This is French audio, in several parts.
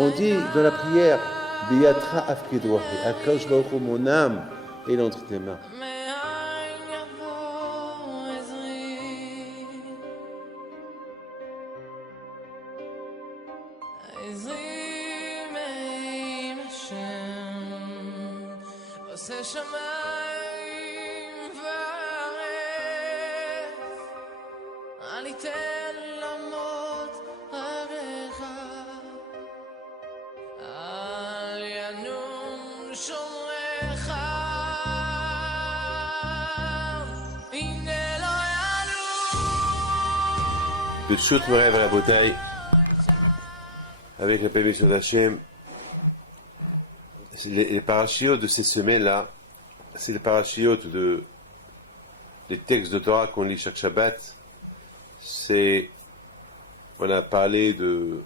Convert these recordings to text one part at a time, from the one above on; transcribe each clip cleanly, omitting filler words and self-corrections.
On dit dans la prière, Biyatra afkedwahi, Akadosh Baruch Hu, mon âme est entre tes mains. B'Shut Morav Rabotai, avec la permission d'Hachem, les parachiotes de ces semaines-là, c'est les parachiotes des textes de Torah qu'on lit chaque Shabbat. On a parlé de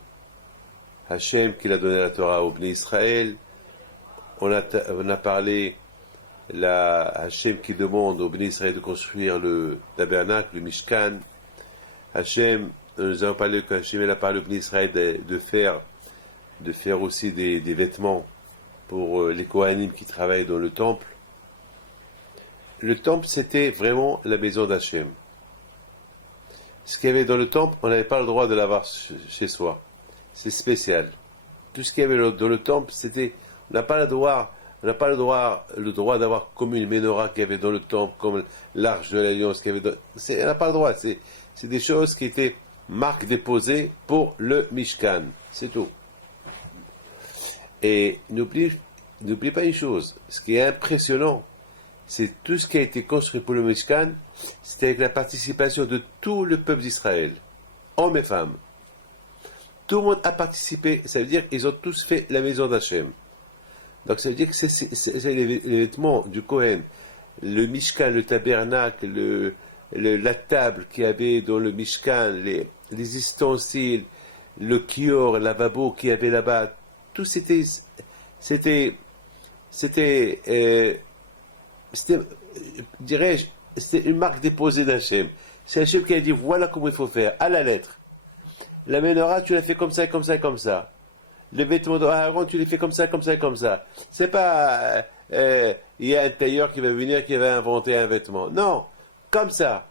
Hachem qui a donné la Torah au Bnei Israël. On a parlé Hachem qui demande au Bnei Israël de construire le tabernacle, le Mishkan. Hachem, nous avons parlé que Hachem a parlé au Bnei Israël de faire aussi des vêtements pour les Kohanim qui travaillent dans le temple. Le temple, c'était vraiment la maison d'Hachem. Ce qu'il y avait dans le temple, on n'avait pas le droit de l'avoir chez soi. C'est spécial. Tout ce qu'il y avait dans le temple, on n'a pas le droit d'avoir comme une menorah qu'il y avait dans le temple, comme l'arche de l'alliance qu'il y avait on n'a pas le droit. C'est des choses qui étaient marques déposées pour le Mishkan. C'est tout. Et n'oublie pas une chose. Ce qui est impressionnant, c'est tout ce qui a été construit pour le Mishkan, c'était avec la participation de tout le peuple d'Israël, hommes et femmes. Tout le monde a participé, ça veut dire qu'ils ont tous fait la maison d'Hachem. Donc ça veut dire que c'est les vêtements du Kohen, le Mishkan, le tabernacle, la table qu'il y avait dans le Mishkan, les ustensiles, le kior, le lavabo qu'il y avait là-bas, tout c'était dirais-je, c'était une marque déposée d'Hachem. C'est Hachem qui a dit, voilà comment il faut faire, à la lettre. La menorah, tu l'as fait comme ça, comme ça, comme ça. Les vêtements d'Aaron, tu les fais comme ça, comme ça, comme ça. C'est pas, il y a un tailleur qui va venir, qui va inventer un vêtement. Non, comme ça.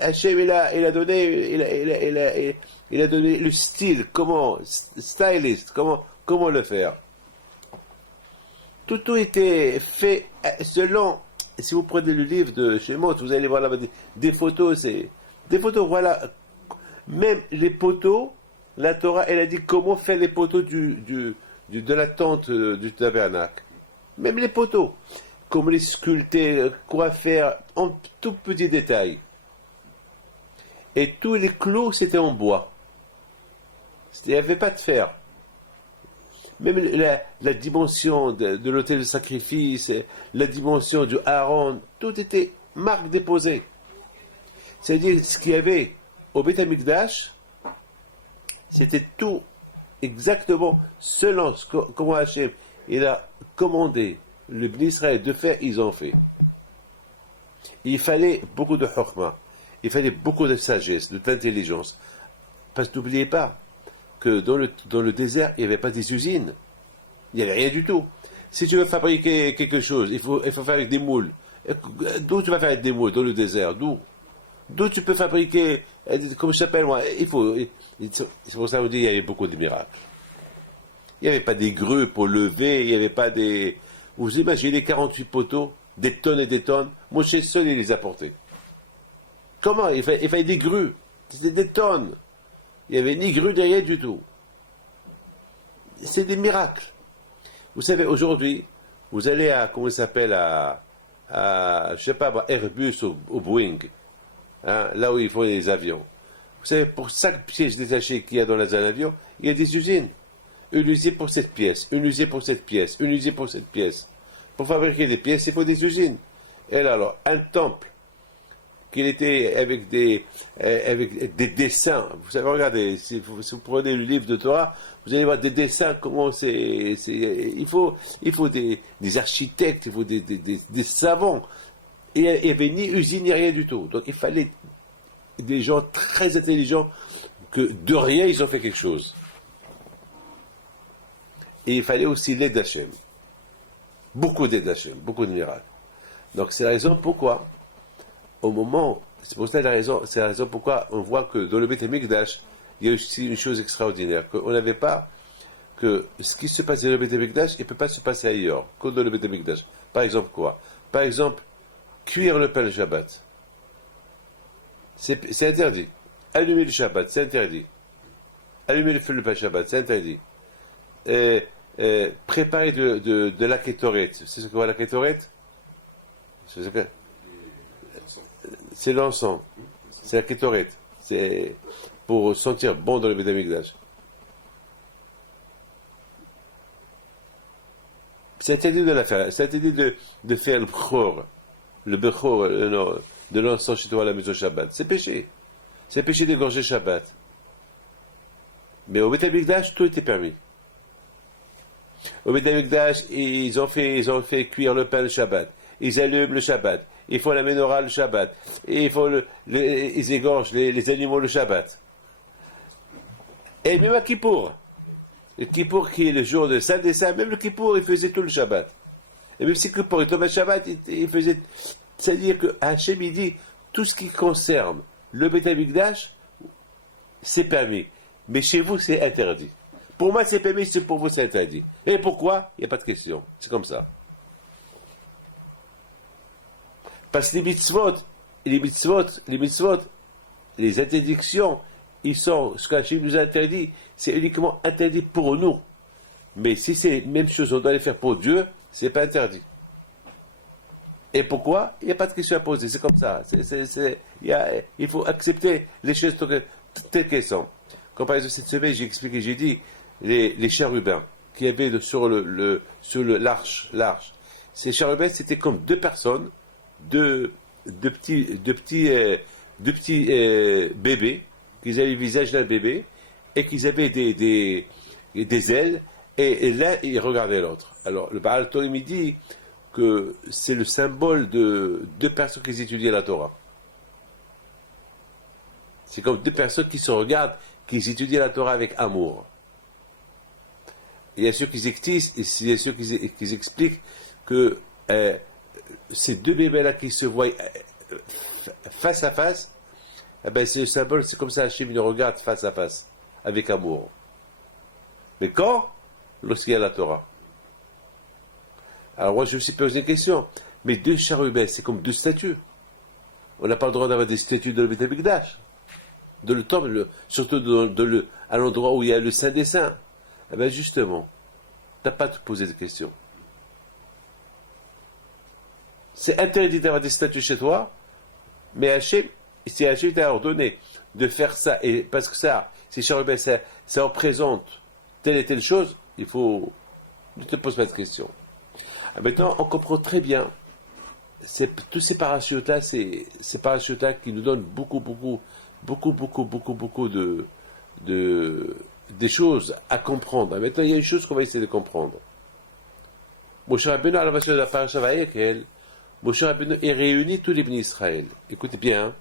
Hachem, il a donné le style, styliste, comment le faire. Tout était fait selon, si vous prenez le livre de Shemot, vous allez voir là-bas des photos, voilà. Même les poteaux, la Torah, elle a dit comment faire les poteaux de la tente du tabernacle. Même les poteaux, comment les sculpter, quoi faire, en tout petits détails. Et tous les clous, c'était en bois. Il n'y avait pas de fer. Même la dimension de l'autel de sacrifice, la dimension du Aaron, tout était marque déposée. C'est-à-dire, ce qu'il y avait au Beth Amikdash, c'était tout exactement selon comment Hachem il a commandé le Bnei Israël de faire, ils ont fait. Il fallait beaucoup de chokma, il fallait beaucoup de sagesse, d'intelligence. Parce que n'oubliez pas que dans le désert, il n'y avait pas des usines. Il n'y avait rien du tout. Si tu veux fabriquer quelque chose, il faut faire avec des moules. D'où tu vas faire avec des moules dans le désert? D'où tu peux fabriquer, comme je t'appelle moi, c'est pour ça que je vous dis, il y avait beaucoup de miracles. Il n'y avait pas des grues pour lever, il n'y avait pas des... Vous imaginez 48 poteaux, des tonnes et des tonnes. Moshe seul, il les a portés. Comment? Il fallait des grues. C'était des tonnes. Il n'y avait ni grue ni rien du tout. C'est des miracles. Vous savez, aujourd'hui, vous allez à, comment il s'appelle, je sais pas, Airbus ou Boeing, hein, là où ils font les avions. Vous savez, pour chaque pièce détachée qu'il y a dans un avion, il y a des usines. Une usine pour cette pièce, une usine pour cette pièce, une usine pour cette pièce. Pour fabriquer des pièces, il faut des usines. Et là, alors, un temple, qu'il était avec des dessins. Vous savez, regardez, si vous prenez le livre de Torah, vous allez voir des dessins, comment il faut des architectes, il faut des savants. Et il n'y avait ni usine, ni rien du tout. Donc il fallait des gens très intelligents que de rien, ils ont fait quelque chose. et il fallait aussi l'aide d'Hachem. Beaucoup d'aide d'Hachem, beaucoup de miracles. Donc c'est la raison pourquoi, au moment, c'est pour ça c'est la raison pourquoi on voit que dans le Beth Amikdash, il y a aussi une chose extraordinaire, qu'on n'avait pas, que ce qui se passe dans le Beth Amikdash, il ne peut pas se passer ailleurs, que dans le Beth Amikdash. Par exemple quoi? Par exemple, cuire le pain le Shabbat. C'est interdit. Allumer le Shabbat, c'est interdit. Allumer le feu le pain Shabbat, c'est interdit. Préparer de la kétoret. C'est ce que voit la kétoret? C'est l'encens. C'est la kétoret. C'est pour sentir bon dans le Beth Amikdash. C'est interdit de la faire. C'est interdit de faire le bechor, de l'encens chez toi à la maison Shabbat. C'est péché. C'est péché d'égorger Shabbat. Mais au Beth Amikdash, tout était permis. Au Beth Amikdash, ils ont fait cuire le pain le Shabbat. Ils allument le Shabbat. Ils font la menorah le Shabbat. Et ils égorgent les animaux le Shabbat. Et même à Kippour. Le Kippour qui est le jour de Saint des Saints, même le Kippour, il faisait tout le Shabbat. Et même si Kippour, il tombait le Shabbat, il faisait... C'est-à-dire que Hachem, il dit, tout ce qui concerne le Beth Amikdash, c'est permis. Mais chez vous, c'est interdit. Pour moi, c'est permis, pour vous, c'est interdit. Et pourquoi? Il n'y a pas de question. C'est comme ça. Parce que les mitzvot, les interdictions, ils sont, ce qu'Hachem nous a interdit, c'est uniquement interdit pour nous. Mais si c'est la même chose, on doit les faire pour Dieu, c'est pas interdit. Et pourquoi? Il n'y a pas de question à poser, c'est comme ça. Il faut accepter les choses telles qu'elles sont. Comme par exemple, cette semaine, j'ai expliqué, j'ai dit, les chérubins qui avaient sur l'arche. Ces chérubins, c'était comme deux personnes, deux petits bébés, qui avaient le visage d'un bébé, et qui avaient des ailes, et l'un, il regardait l'autre. Alors, le Baal Toim, il dit que c'est le symbole de deux personnes qui étudient la Torah. C'est comme deux personnes qui se regardent, qui étudient la Torah avec amour. Il y a ceux qui expliquent que ces deux bébés-là qui se voient face à face, eh ben c'est le symbole, c'est comme ça Hachem nous regarde face à face, avec amour. Mais quand? Lorsqu'il y a la Torah. Alors moi je me suis posé une question, mais deux chérubins, c'est comme deux statues. On n'a pas le droit d'avoir des statues dans le Beth Amikdash. De le temple, surtout à l'endroit où il y a le Saint des Saints. Eh bien justement, tu n'as pas à te poser de questions. C'est interdit d'avoir des statues chez toi, mais Hachem, si Hachem t'a ordonné de faire ça, et parce que ça, ces chérubins, ça représente telle et telle chose, il faut... Ne te pose pas de questions. Maintenant, on comprend très bien, tous ces parachutes-là, ces parachutes-là qui nous donnent beaucoup des choses à comprendre. Maintenant, il y a une chose qu'on va essayer de comprendre. Moshe Rabbeinu, à la version de la paracha Vayekel, Moshe Rabbeinu, il réunit tous les bénis Israël. Écoutez bien, hein.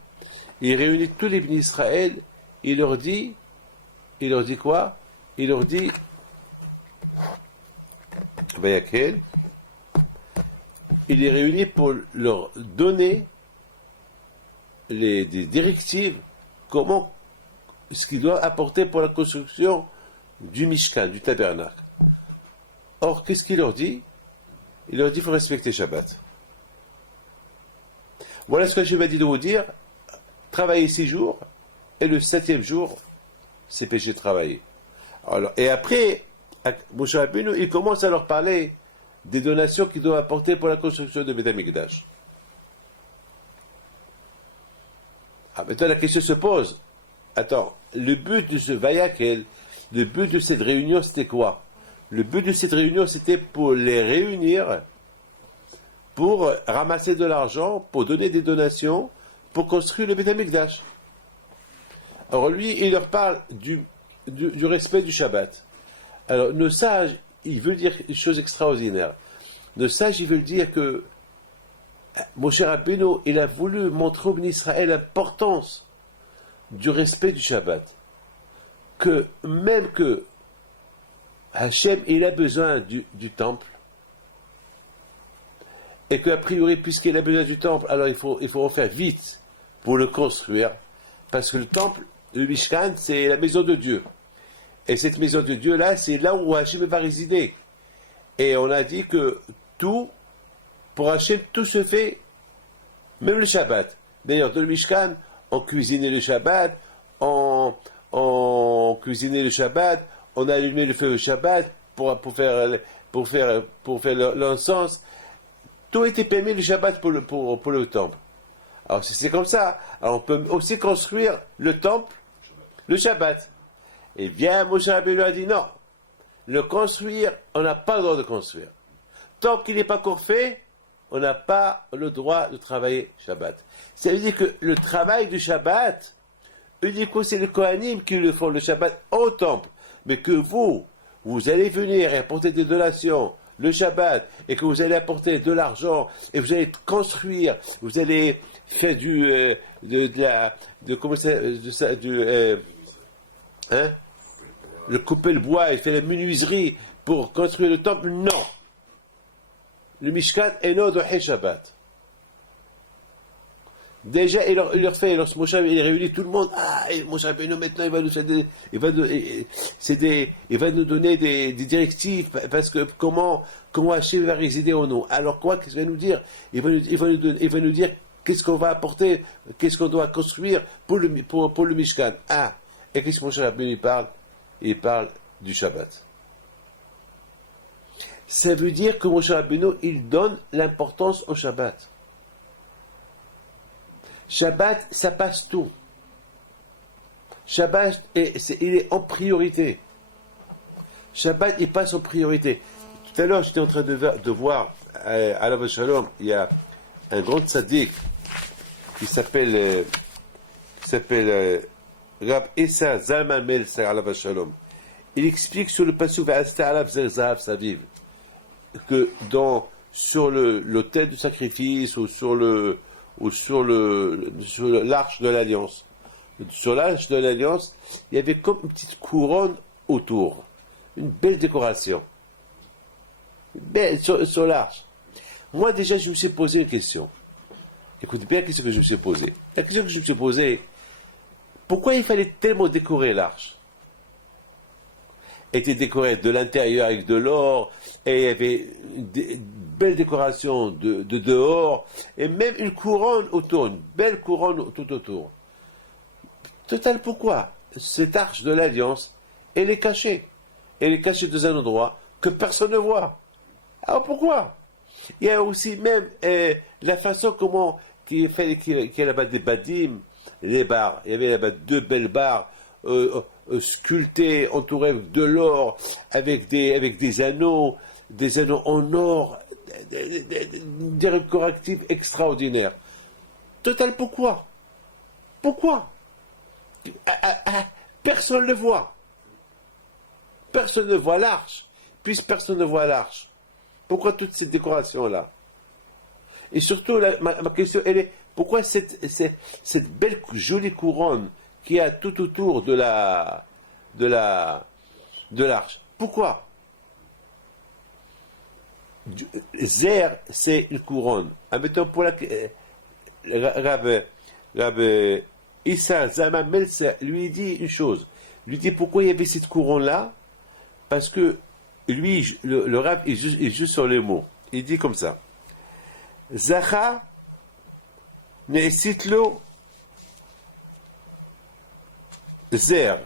Il réunit tous les bénis Israël, il leur dit quoi? Il leur dit, Vayekel, il les réunit pour leur donner des directives, comment, ce qu'il doit apporter pour la construction du Mishkan, du tabernacle. Or, qu'est-ce qu'il leur dit? Il leur dit qu'il faut respecter Shabbat. Voilà ce que je vais dit de vous dire. Travailler 6 jours, et le 7e jour, c'est péché de travailler. Alors, et après, Moshe Rabbeinu, il commence à leur parler des donations qu'ils doivent apporter pour la construction de Beth Amikdash. Maintenant, la question se pose. Attends, le but de ce Vayakel, le but de cette réunion, c'était quoi? Le but de cette réunion, c'était pour les réunir, pour ramasser de l'argent, pour donner des donations, pour construire le Beth Amikdash. Alors lui, il leur parle du respect du Shabbat. Alors, nos sages, ils veulent dire une chose extraordinaire. Nos sages, ils veulent dire que Moshe Rabbeinu, il a voulu montrer au béni Israël l'importance du respect du Shabbat. Que même que Hachem, il a besoin du temple, et qu'a priori, puisqu'il a besoin du temple, alors il faut en faire vite pour le construire, parce que le temple, le Mishkan, c'est la maison de Dieu. Et cette maison de Dieu-là, c'est là où Hachem va résider. Et on a dit que tout, pour Hachem, tout se fait, même le Shabbat. D'ailleurs, dans le Mishkan, on cuisinait le Shabbat, on cuisinait le Shabbat, on allumait le feu le Shabbat pour faire l'encens. Tout était permis le Shabbat pour le temple. Alors si c'est comme ça, alors on peut aussi construire le temple, le Shabbat. Et bien, Moshe Rabbeinu a dit non. Le construire, on n'a pas le droit de construire. Tant qu'il n'est pas encore fait, on n'a pas le droit de travailler Shabbat. Ça veut dire que le travail du Shabbat, uniquement c'est le Kohanim qui le font le Shabbat au temple. Mais que vous allez venir et apporter des donations le Shabbat, et que vous allez apporter de l'argent, et vous allez construire, vous allez faire le couper le bois et faire la menuiserie pour construire le temple, non. Le Mishkan est non de Shabbat. Déjà, il Moshe il réunit tout le monde. Et Moshe Rabbeinu maintenant, il va nous donner des directives, parce que comment Hachem va résider en nous. Alors quoi, qu'est-ce qu'il va nous dire? Il va nous dire qu'est-ce qu'on va apporter, qu'est-ce qu'on doit construire pour le Mishkan. Et qu'est-ce que Moshe Rabbeinu parle? Il parle du Shabbat. Ça veut dire que Moshe Rabbeinu, il donne l'importance au Shabbat. Shabbat, ça passe tout. Shabbat, il est en priorité. Shabbat, il passe en priorité. Tout à l'heure, j'étais en train de voir à la Shalom, il y a un grand tzaddik qui s'appelle Rab Issa Zalman Meltzer à la Shalom. Il explique sur le pasuk V'asta alav zer zahav saviv que sur l'autel de sacrifice ou sur l'arche de l'Alliance. Sur l'arche de l'Alliance, il y avait comme une petite couronne autour. Une belle décoration. Belle sur l'arche. Moi, déjà, je me suis posé une question. Écoutez bien la question que je me suis posée. La question que je me suis posée, pourquoi il fallait tellement décorer l'arche? Elle était décorée de l'intérieur avec de l'or, et il y avait une belle décoration de dehors, et même une couronne autour, une belle couronne tout autour. Total, pourquoi? Cette arche de l'Alliance, elle est cachée. Elle est cachée dans un endroit que personne ne voit. Alors pourquoi? Il y a aussi même la façon comment qu'il y a là-bas des badim, les barres. Il y avait là-bas 2 belles barres sculptées, entourées de l'or, avec des anneaux en or, des décoratifs extraordinaires. Total, pourquoi? Pourquoi? Personne ne le voit. Personne ne voit l'arche. Puisque personne ne voit l'arche, pourquoi toutes ces décorations-là? Et surtout, ma question, elle est, pourquoi cette belle, jolie couronne qui y a tout autour de l'arche? Pourquoi? Zer, c'est une couronne. Admettons, pour Rabbi Issa Zalman Meltzer lui dit une chose. Lui dit pourquoi il y avait cette couronne-là? Parce que lui, le Rav, il joue sur les mots. Il dit comme ça. Zacha ne'esitlo zer.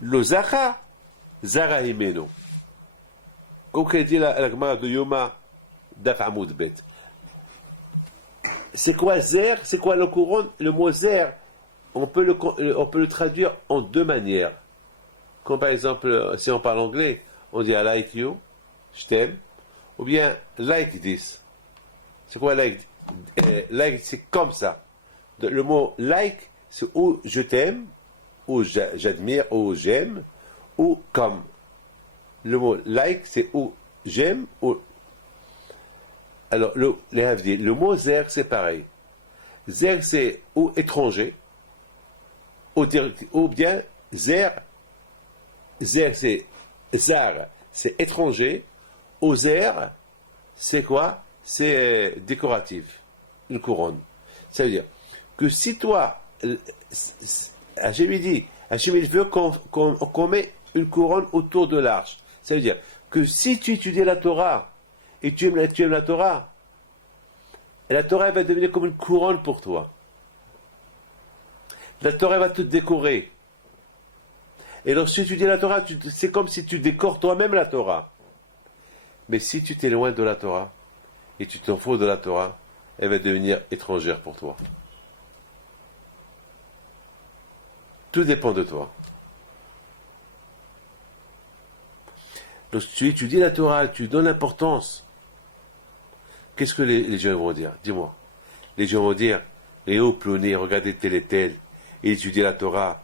Lo zacha zara himeno. Comme qu'elle dit la Gemara de Yoma Daf Amoud Bet. C'est quoi zer? C'est quoi la couronne? Le mot zer, on peut le traduire en 2 manières. Comme par exemple, si on parle anglais, on dit I like you, je t'aime, ou bien like this. C'est quoi like? Like, c'est comme ça. Le mot like, c'est ou je t'aime, ou j'admire, ou j'aime, ou comme. Le mot like, c'est ou j'aime, ou. Alors, le mot zer, c'est pareil. Zer, c'est ou étranger, ou bien zer. Zer, c'est zar, c'est étranger. Ozer, c'est quoi? C'est décoratif, une couronne. Ça veut dire que si toi, Hachem il dit, Hachem il veut qu'on met une couronne autour de l'arche. Ça veut dire que si tu étudies la Torah et tu aimes la Torah, la Torah elle va devenir comme une couronne pour toi. La Torah elle va te décorer. Et lorsque tu dis la Torah, c'est comme si tu décores toi-même la Torah. Mais si tu t'éloignes de la Torah et tu t'en fous de la Torah, elle va devenir étrangère pour toi. Tout dépend de toi. Lorsque tu étudies la Torah, tu donnes l'importance. Qu'est-ce que les gens vont dire? Dis-moi. Les gens vont dire, Léo Ploné, regardez tel et tel, il étudie la Torah.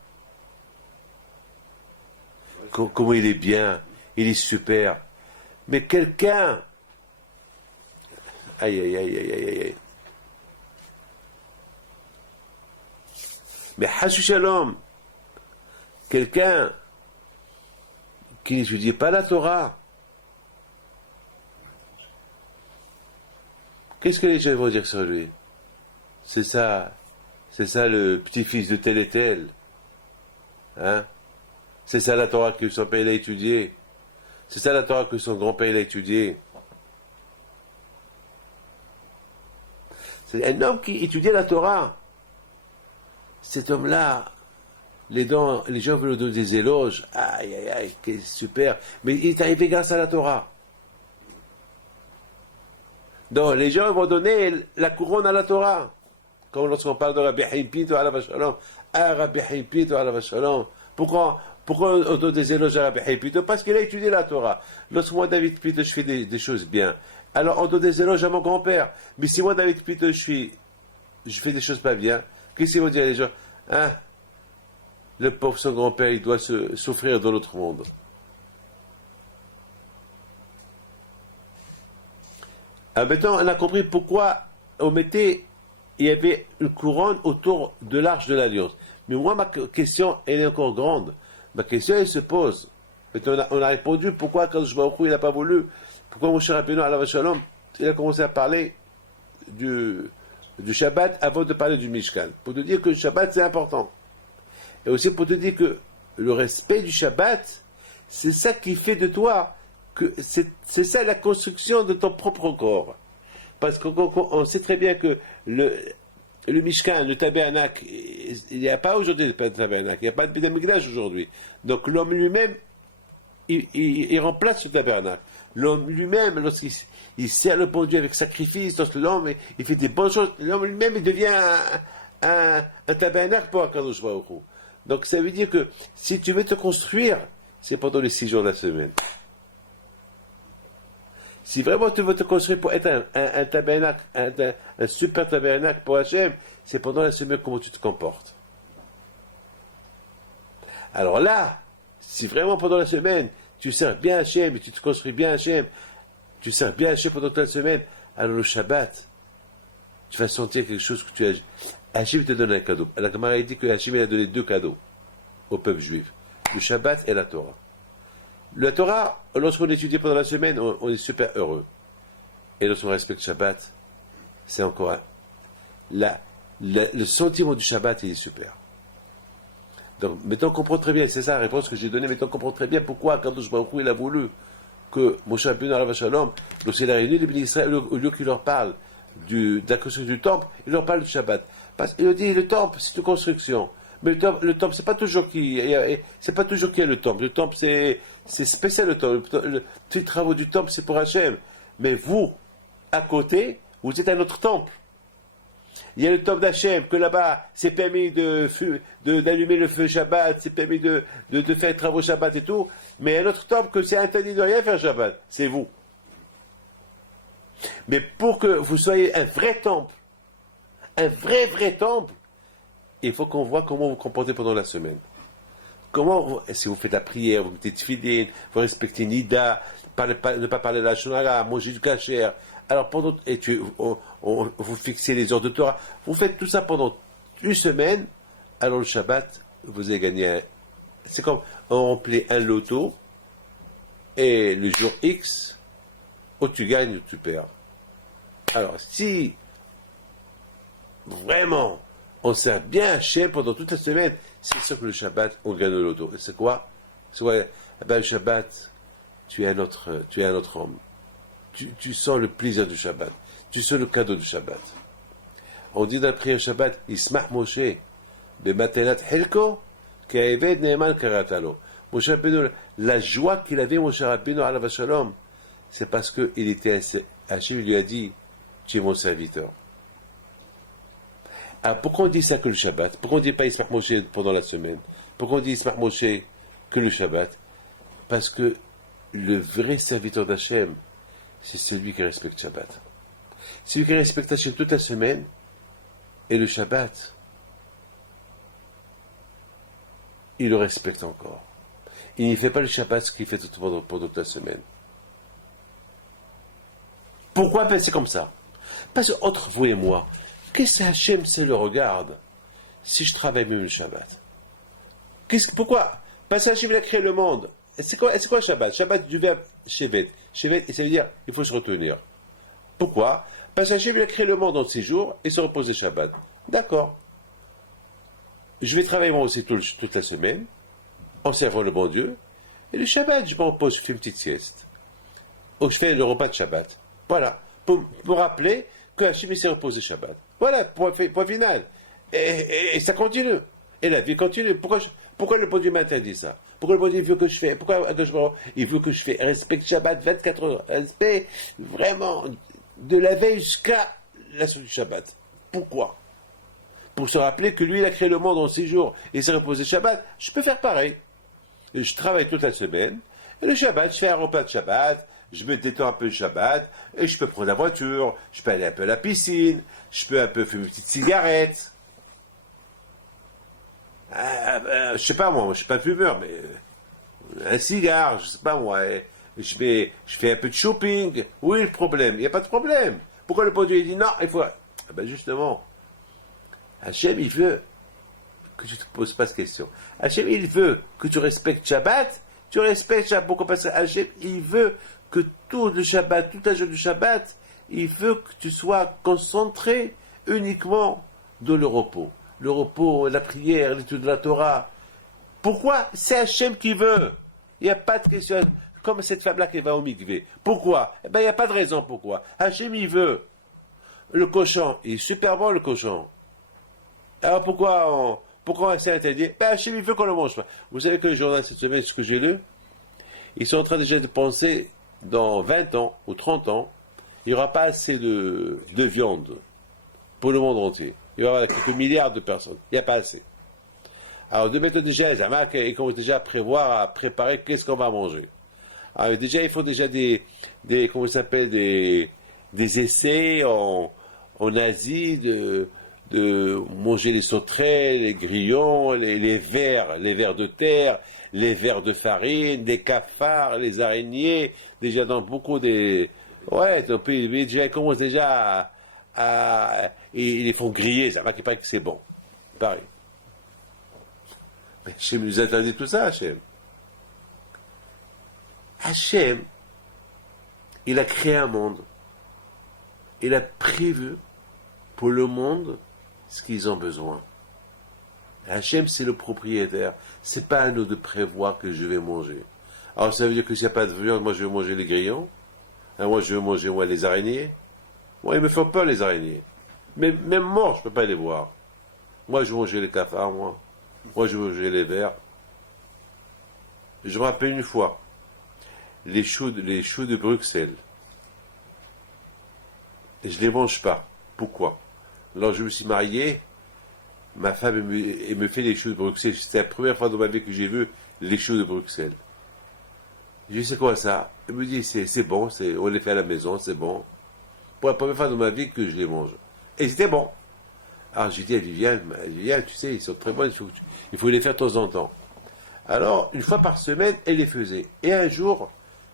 Comment il est bien, il est super. Mais quelqu'un, aïe, aïe, aïe, aïe, aïe, aïe. Mais Hashu Shalom, quelqu'un qui n'étudie pas la Torah, qu'est-ce que les gens vont dire sur lui? C'est ça le petit-fils de tel et tel. Hein? C'est ça la Torah que son père a étudié. C'est ça la Torah que son grand-père a étudié. C'est un homme qui étudiait la Torah. Cet homme-là, les gens veulent lui donner des éloges. Aïe, aïe, aïe, quel super. Mais il est arrivé grâce à la Torah. Donc, les gens vont donner la couronne à la Torah. Comme lorsqu'on parle de Rabbi Haïm Pito alav shalom. Ah, Rabbi Haïm Pito alav shalom. Pourquoi on donne des éloges à Rabbi Haïm Pito? Parce qu'il a étudié la Torah. Lorsque moi, David Pito, je fais des choses bien. Alors, on donne des éloges à mon grand-père. Mais si moi, David Pito, je fais des choses pas bien, qu'est-ce qu'ils vont dire les gens? Hein? Le pauvre son grand-père, il doit souffrir dans l'autre monde. Alors maintenant, on a compris pourquoi il y avait une couronne autour de l'arche de l'Alliance. Mais moi, ma question, elle est encore grande. Ma question, elle se pose. Maintenant, on a répondu pourquoi, quand je il n'a pas voulu, pourquoi mon cher Rabbeinu, alav shalom, il a commencé à parler du Shabbat avant de parler du Mishkan. Pour te dire que le Shabbat, c'est important. Et aussi pour te dire que le respect du Shabbat, c'est ça qui fait de toi, que c'est ça la construction de ton propre corps. Parce qu'on sait très bien que le Mishkan, le tabernacle, il n'y a pas aujourd'hui de tabernacle, il n'y a pas de Beth Amikdash aujourd'hui. Donc l'homme lui-même, il remplace ce tabernacle. L'homme lui-même, lorsqu'il sert le bon Dieu avec sacrifice, lorsque l'homme il fait des bonnes choses, l'homme lui-même il devient un tabernacle pour Akadosh Baruch Hu. Donc ça veut dire que si tu veux te construire, c'est pendant les 6 jours de la semaine. Si vraiment tu veux te construire pour être un tabernacle, un super tabernacle pour Hachem, c'est pendant la semaine comment tu te comportes. Alors là, si vraiment pendant la semaine, tu sers bien Hachem et tu te construis bien Hachem, tu sers bien Hachem pendant toute la semaine, alors le Shabbat, tu vas sentir quelque chose que tu as. Hachem te donne un cadeau. La Gemara dit que Hachem a donné 2 cadeaux au peuple juif. Le Shabbat et la Torah. La Torah, lorsqu'on étudie pendant la semaine, on est super heureux. Et lorsqu'on respecte le Shabbat, c'est encore le sentiment du Shabbat, il est super. Donc, maintenant on comprend très bien, c'est ça la réponse que j'ai donnée, maintenant on comprend très bien pourquoi Kadosh Baruch Hu, il a voulu que Moshe Rabbeinu alav shalom, lorsqu'il a réuni les bénis Israël, au lieu qu'il leur parle de la construction du temple, il leur parle du Shabbat. Parce qu'il dit, le temple, c'est une construction. Mais le temple, c'est pas toujours qui y a le temple. Le temple, c'est spécial le temple. Tous les travaux du temple, c'est pour Hachem. Mais vous, à côté, vous êtes un autre temple. Il y a le temple d'Hachem, que là-bas, c'est permis d'allumer le feu Shabbat, c'est permis de faire les travaux Shabbat et tout. Mais il y a un autre temple que c'est interdit de rien faire Shabbat. C'est vous. Mais pour que vous soyez un vrai temple, un vrai temple, il faut qu'on voit comment vous comportez pendant la semaine. Si vous faites la prière, vous mettez tefillin, vous respectez Nida, ne pas parler de la shonara, manger du kasher. Alors vous fixez les heures de Torah. Vous faites tout ça pendant une semaine. Alors le Shabbat, vous avez gagné. C'est comme on remplit un loto. et le jour X, ou tu gagnes ou tu perds. Alors, si vraiment on sert bien Hachem pendant toute la semaine, c'est sûr que le Shabbat, on gagne le loto. Et c'est quoi? Le Shabbat, tu es un autre homme. Tu sens le plaisir du Shabbat. Tu sens le cadeau du Shabbat. On dit dans la prière Shabbat, Ismach Moshe, Bematelat Helko, Ke'eved Ne'eman Karatalo. Moshe Rabbeinu, la joie qu'il avait, Moshe Rabbeinu, alav shalom, c'est parce qu'il était, Hachem lui a dit, tu es mon serviteur. Alors pourquoi on dit ça que le Shabbat? Pourquoi on ne dit pas Ismach Moshe pendant la semaine? Pourquoi on dit Ismach Moshe que le Shabbat? Parce que le vrai serviteur d'Hachem, c'est celui qui respecte Shabbat. Celui qui respecte Hachem toute la semaine, et le Shabbat, il le respecte encore. Il ne fait pas le Shabbat ce qu'il fait pendant toute la semaine. Pourquoi penser comme ça? Parce que entre vous et moi, qu'est-ce que Hachem c'est le regarde si je travaille même le Shabbat? Pourquoi? Parce que Hachem il a créé le monde. C'est quoi le Shabbat? Shabbat du verbe shevet. Shevet, ça veut dire il faut se retenir. Pourquoi? Parce que Hachem il a créé le monde en 6 jours et se reposer Shabbat. D'accord. Je vais travailler moi aussi toute la semaine en servant le bon Dieu. Et le Shabbat, je m'en repose, je fais une petite sieste. Ou je fais le repas de Shabbat. Voilà. Pour rappeler que Hachem s'est reposé Shabbat. Voilà, point final. Et ça continue. Et la vie continue. Pourquoi le bon Dieu m'interdit ça? Pourquoi le bon Dieu veut que je fais? Il veut que je fais respecte Shabbat 24 heures. Respect vraiment de la veille jusqu'à la suite du Shabbat. Pourquoi? Pour se rappeler que lui, il a créé le monde en 6 jours et s'est reposé Shabbat. Je peux faire pareil. Et je travaille toute la semaine. Et le Shabbat, je fais un repas de Shabbat. Je me détends un peu le Shabbat. Et je peux prendre la voiture. Je peux aller un peu à la piscine. Je peux un peu fumer une petite cigarette. Je sais pas moi, je suis pas fumeur, mais un cigare, je sais pas moi. Je fais un peu de shopping. Où est le problème? Il n'y a pas de problème. Pourquoi le bon Dieu dit non, il faut... Ben justement, Hachem, il veut que tu ne te poses pas cette question. Hachem, il veut que tu respectes Shabbat. Tu respectes Shabbat. Pourquoi? Parce que Hachem, il veut que tout le Shabbat, toute la journée du Shabbat, il veut que tu sois concentré uniquement dans le repos. Le repos, la prière, l'étude de la Torah. Pourquoi? C'est Hachem qui veut. Il n'y a pas de question. Comme cette femme-là qui va au mikvé. Pourquoi? Eh bien, il n'y a pas de raison pourquoi. Hachem, il veut. Le cochon, il est super bon, le cochon. Alors pourquoi c'est interdit? Ben, Hachem, il veut qu'on le mange pas. Vous savez que le journal cette semaine, ce que j'ai lu, ils sont en train déjà de penser, dans 20 ans ou 30 ans, il n'y aura pas assez de viande pour le monde entier. Il y aura quelques milliards de personnes. Il n'y a pas assez. Alors, de mettre déjà, ils commencent déjà à prévoir, à préparer qu'est-ce qu'on va manger. Alors, déjà, il faut déjà comment ça s'appelle, des essais en Asie de manger les sauterelles, les grillons, les vers de terre, les vers de farine, des cafards, les araignées, déjà dans beaucoup des... Ouais, déjà, ils commencent déjà ils les font griller, ça va qu'il paraît que c'est bon. Pareil. Mais Hachem nous interdit tout ça, Hachem. Hachem, il a créé un monde. Il a prévu pour le monde ce qu'ils ont besoin. Hachem, c'est le propriétaire. C'est pas à nous de prévoir que je vais manger. Alors, ça veut dire que s'il n'y a pas de viande, moi je vais manger les grillons. Moi je vais manger les araignées. Moi, ils me font peur, les araignées. Mais même mort, je ne peux pas les voir. Moi, je vais manger les cafards, moi. Moi, je vais manger les vers. Je me rappelle une fois, les choux de Bruxelles. Et je ne les mange pas. Pourquoi? Alors, je me suis marié, ma femme elle me fait les choux de Bruxelles. C'était la première fois dans ma vie que j'ai vu les choux de Bruxelles. Je dis, c'est quoi ça? Elle me dit, c'est bon, on les fait à la maison, c'est bon. Pour la première fois dans ma vie que je les mange. Et c'était bon. Alors j'ai dit à Viviane, tu sais, ils sont très bons, il faut les faire de temps en temps. Alors, une fois par semaine, elle les faisait. Et un jour,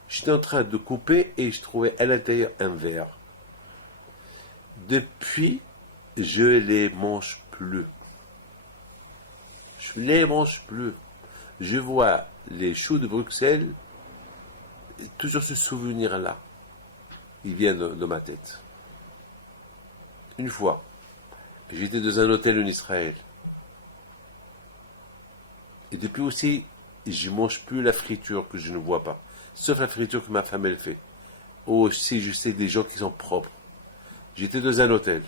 j'étais en train de couper et je trouvais à l'intérieur un verre. Depuis, je les mange plus. Je les mange plus. Je vois les choux de Bruxelles, toujours ce souvenir-là, il vient de ma tête. Une fois, j'étais dans un hôtel en Israël. Et depuis aussi, je ne mange plus la friture que je ne vois pas. Sauf la friture que ma femme, elle fait. Aussi, je sais des gens qui sont propres. J'étais dans un hôtel.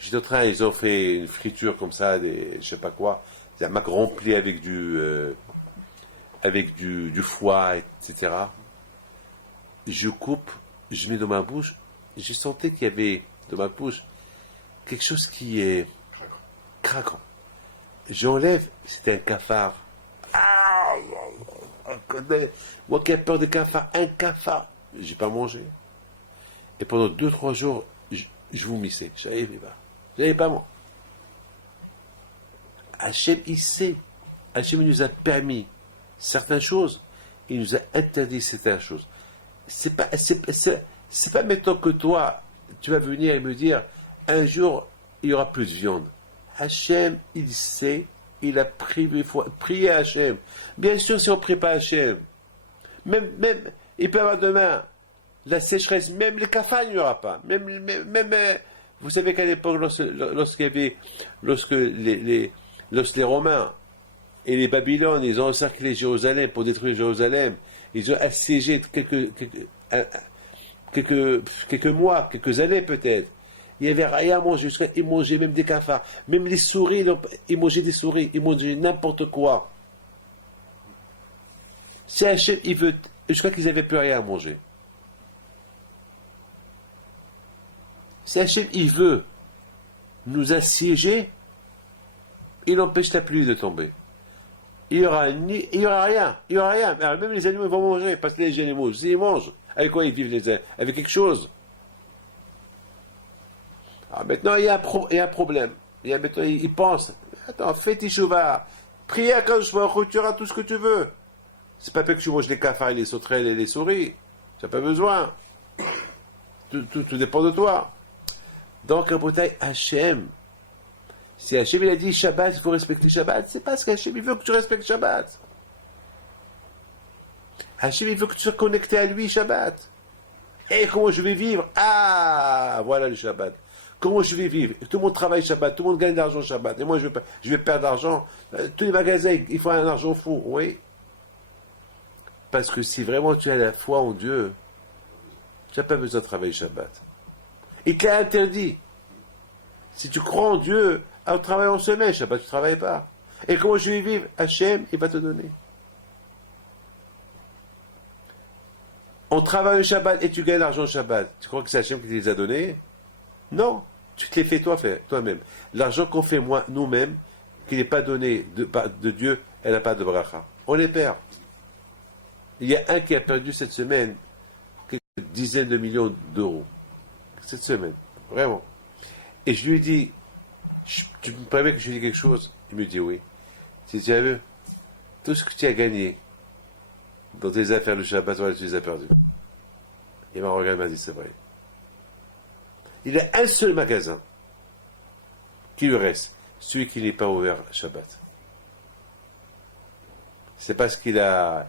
J'étais en train, ils ont fait une friture comme ça, je sais pas quoi. C'est un mac rempli avec du foie, etc. Je coupe, je mets dans ma bouche. J'ai senti qu'il y avait dans ma bouche quelque chose qui est craquant. J'enlève, c'était un cafard. Ah, moi qui ai peur des cafards, un cafard. J'ai pas mangé. Et pendant 2-3 jours, je vomissais. J'avais pas moi. Hachem, il sait. Hachem nous a permis certaines choses. Il nous a interdit certaines choses. C'est pas maintenant que toi, tu vas venir et me dire, un jour, il y aura plus de viande. Hachem, il sait, il a prié, il faut prier à Hachem. Bien sûr, si on ne prie pas à Hachem, même, il peut y avoir demain la sécheresse, même les cafards, il n'y aura pas. Même, vous savez qu'à l'époque, lorsque les Romains et les Babylone, ils ont encerclé Jérusalem pour détruire Jérusalem, ils ont assiégé quelques mois, quelques années peut-être. Il n'y avait rien à manger, ils mangeaient même des cafards. Même les souris, ils mangeaient des souris, ils mangeaient n'importe quoi. Si Hachem, il veut, jusqu'à qu'ils n'avaient plus rien à manger. Si Hachem, il veut nous assiéger, il empêche la pluie de tomber. Il y aura rien. Alors, même les animaux vont manger, parce que les animaux, s'ils mangent, avec quoi ils vivent avec quelque chose. Alors maintenant, il y a un problème. Maintenant, ils pensent, attends, fais Teshuvah, prie à Kadosh Baruch Hu, tu auras tout ce que tu veux. C'est pas que tu manges les cafards, les sauterelles et les souris. Tu n'as pas besoin. Tout dépend de toi. Donc, un bouteille Hachem. Si Hachem il a dit Shabbat, il faut respecter Shabbat, c'est parce qu'Hachem il veut que tu respectes Shabbat. Hachem il veut que tu sois connecté à lui Shabbat. Et comment je vais vivre? Ah, voilà le Shabbat. Comment je vais vivre? Tout le monde travaille Shabbat, tout le monde gagne de l'argent Shabbat. Et moi je vais perdre d'argent. Tous les magasins, il faut un argent fou. Oui. Parce que si vraiment tu as la foi en Dieu, tu n'as pas besoin de travailler Shabbat. Il te l'a interdit. Si tu crois en Dieu, alors travaille en semaine, Shabbat, tu ne travailles pas. Et comment je vais vivre? Hachem, il va te donner. On travaille au Shabbat et tu gagnes l'argent au Shabbat. Tu crois que c'est Hachem qui te les a donnés? Non, tu te les fais toi-même. L'argent qu'on fait nous-mêmes, qui n'est pas donné de Dieu, elle n'a pas de bracha. On les perd. Il y a un qui a perdu cette semaine quelques dizaines de millions d'euros. Cette semaine, vraiment. Et je lui ai dit, tu me permets que je lui dise quelque chose? Il me dit oui. Si tu as vu, tout ce que tu as gagné dans tes affaires le Shabbat, voilà, tu les as perdus. Il m'a regardé et m'a dit, c'est vrai. Il a un seul magasin qui lui reste, celui qui n'est pas ouvert Shabbat. C'est parce qu'il a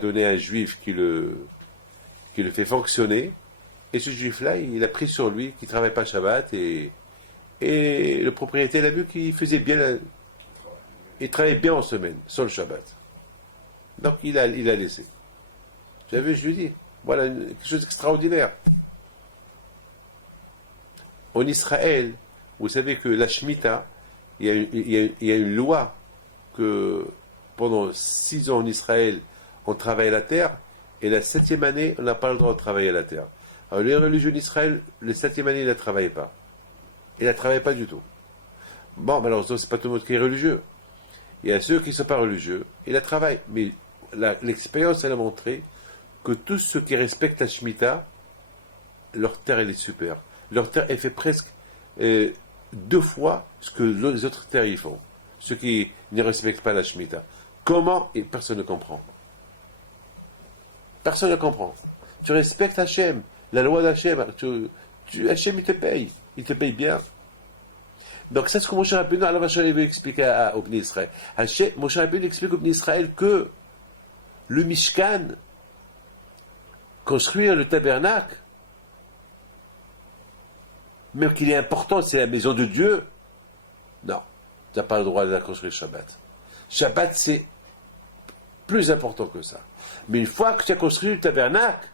donné un juif qui le fait fonctionner, et ce juif-là, il a pris sur lui qu'il ne travaille pas Shabbat, et le propriétaire a vu qu'il faisait bien, il travaillait bien en semaine, sans le Shabbat. Donc il a laissé. Vous avez vu, je lui dis, voilà quelque chose d'extraordinaire. En Israël, vous savez que la Shemitah, il y a une loi que pendant 6 ans en Israël, on travaille la terre, et la 7e année, on n'a pas le droit de travailler la terre. Alors les religieux d'Israël, la 7e année, ils ne la travaillaient pas. Ils ne la travaillaient pas du tout. Bon, malheureusement, ce n'est pas tout le monde qui est religieux. Il y a ceux qui ne sont pas religieux, ils la travaillent. Mais l'expérience, elle a montré que tous ceux qui respectent la Shemitah, leur terre, elle est super. Leur terre, elle fait presque 2 fois ce que les autres terres y font. Ceux qui ne respectent pas la Shemitah. Comment? Et personne ne comprend. Personne ne comprend. Tu respectes Hachem, la loi d'Hachem. Hachem, il te paye bien. Donc, c'est ce que Moshe Rabbeinu, alors Hachem veut expliquer au Bnei Israël. Moshe Rabbeinu explique au Bnei Israël que le Mishkan, construire le tabernacle, même qu'il est important, c'est la maison de Dieu, non, tu n'as pas le droit de la construire Shabbat. Shabbat, c'est plus important que ça. Mais une fois que tu as construit le tabernacle,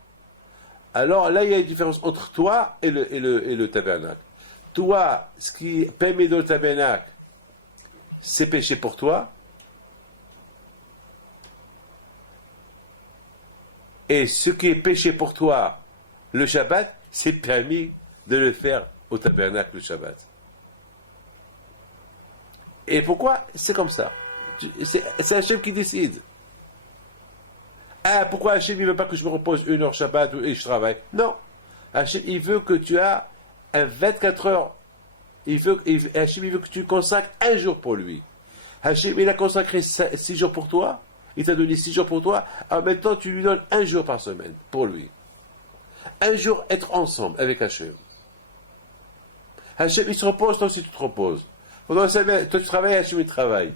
alors là, il y a une différence entre toi et le tabernacle. Toi, ce qui permet dans le tabernacle, c'est péché pour toi. Et ce qui est péché pour toi, le Shabbat, c'est permis de le faire au tabernacle le Shabbat. Et pourquoi? C'est comme ça. C'est Hachem qui décide. Ah, pourquoi Hachem ne veut pas que je me repose 1 heure Shabbat et je travaille? Non. Hachem, il veut que tu aies un 24 heures. Hachem, il veut que tu consacres 1 jour pour lui. Hachem, il a consacré 6 jours pour toi. Il t'a donné 6 jours pour toi. Alors maintenant, tu lui donnes 1 jour par semaine pour lui. 1 jour être ensemble avec Hachem. Hachem, il se repose, toi aussi tu te reposes. Pendant la semaine, toi tu travailles, Hachem, il travaille.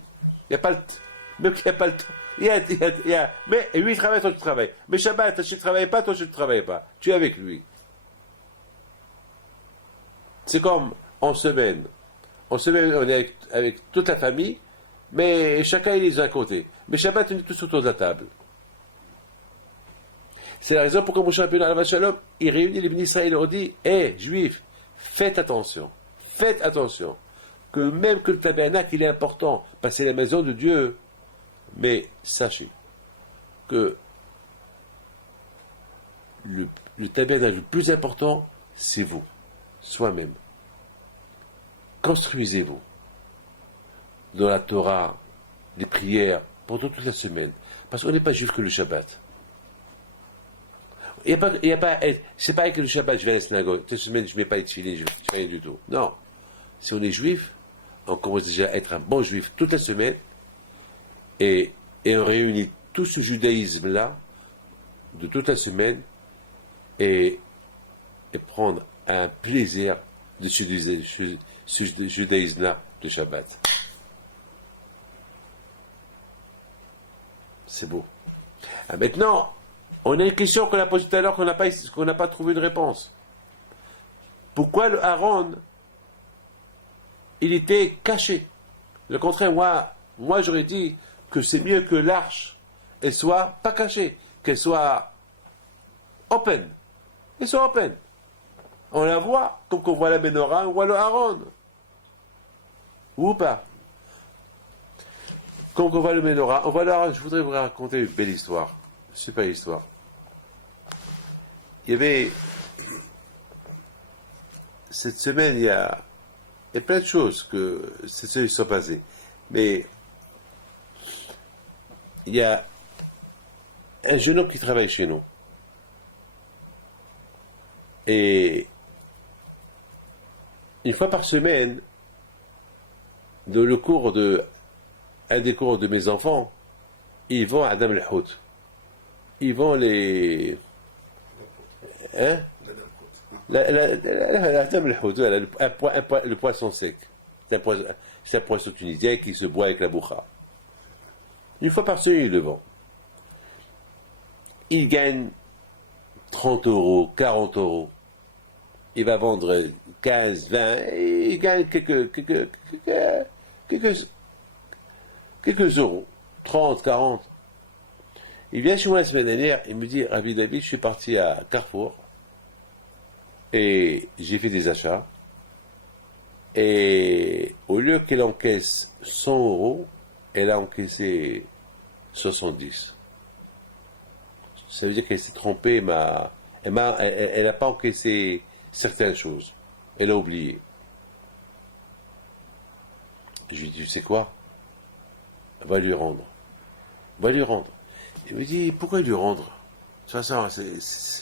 Il n'y a pas le temps. Même qu'il n'y a pas le temps. Mais lui, il travaille, toi tu travailles. Mais Shabbat, Hachem ne travaille pas, toi tu ne travailles pas. Tu es avec lui. C'est comme en semaine. En semaine, on est avec toute la famille, mais chacun il est d'un côté. Mais Shabbat, on est tous autour de la table. C'est la raison pour que Moshe Rabbeinu Alav Shalom, il réunit les bénis Israël et leur dit, Juifs, faites attention, que même que le tabernacle, il est important, parce que c'est la maison de Dieu, mais sachez que le tabernacle le plus important, c'est vous, soi-même. Construisez-vous dans la Torah, les prières, pendant toute la semaine, parce qu'on n'est pas juif que le Shabbat. Il y a pas, c'est pas que le Shabbat, je vais à la synagogue, cette semaine, je ne mets pas les tefilines, je ne fais rien du tout. Non. Si on est juif, on commence déjà à être un bon juif toute la semaine, et on réunit tout ce judaïsme-là, de toute la semaine, et prendre un plaisir de ce judaïsme-là de Shabbat. C'est beau. Ah, maintenant, on a une question qu'on a posée tout à l'heure qu'on n'a pas trouvé de réponse. Pourquoi le Aaron, il était caché? Le contraire, moi j'aurais dit que c'est mieux que l'arche, elle soit pas cachée, qu'elle soit open. Elle soit open. On la voit, comme qu'on voit la menorah, on voit le Aaron. Ou pas? Comme on voit le menorah, on voit le Aaron. Je voudrais vous raconter une belle histoire. Super histoire. Il y avait cette semaine, il y a plein de choses que cette semaine sont passées. Mais il y a un jeune homme qui travaille chez nous. Et une fois par semaine, dans le cours un des cours de mes enfants, ils vont à Adam el-Hout. Ils vont les... Hein? Adam el-Hout, le poisson sec. C'est un poisson tunisien qui se boit avec la boucha. Une fois par semaine, ils le vendent. Il gagne 30 euros, 40 euros. Il va vendre 15, 20, et il gagne quelques euros. 30, 40. Il vient chez moi la semaine dernière, il me dit, Rabbi David, je suis parti à Carrefour et j'ai fait des achats. Et au lieu qu'elle encaisse 100 euros, elle a encaissé 70. Ça veut dire qu'elle s'est trompée, elle n'a pas encaissé certaines choses. Elle a oublié. Je lui dis, tu sais quoi? Va lui rendre. Il me dit, pourquoi lui rendre? De toute façon,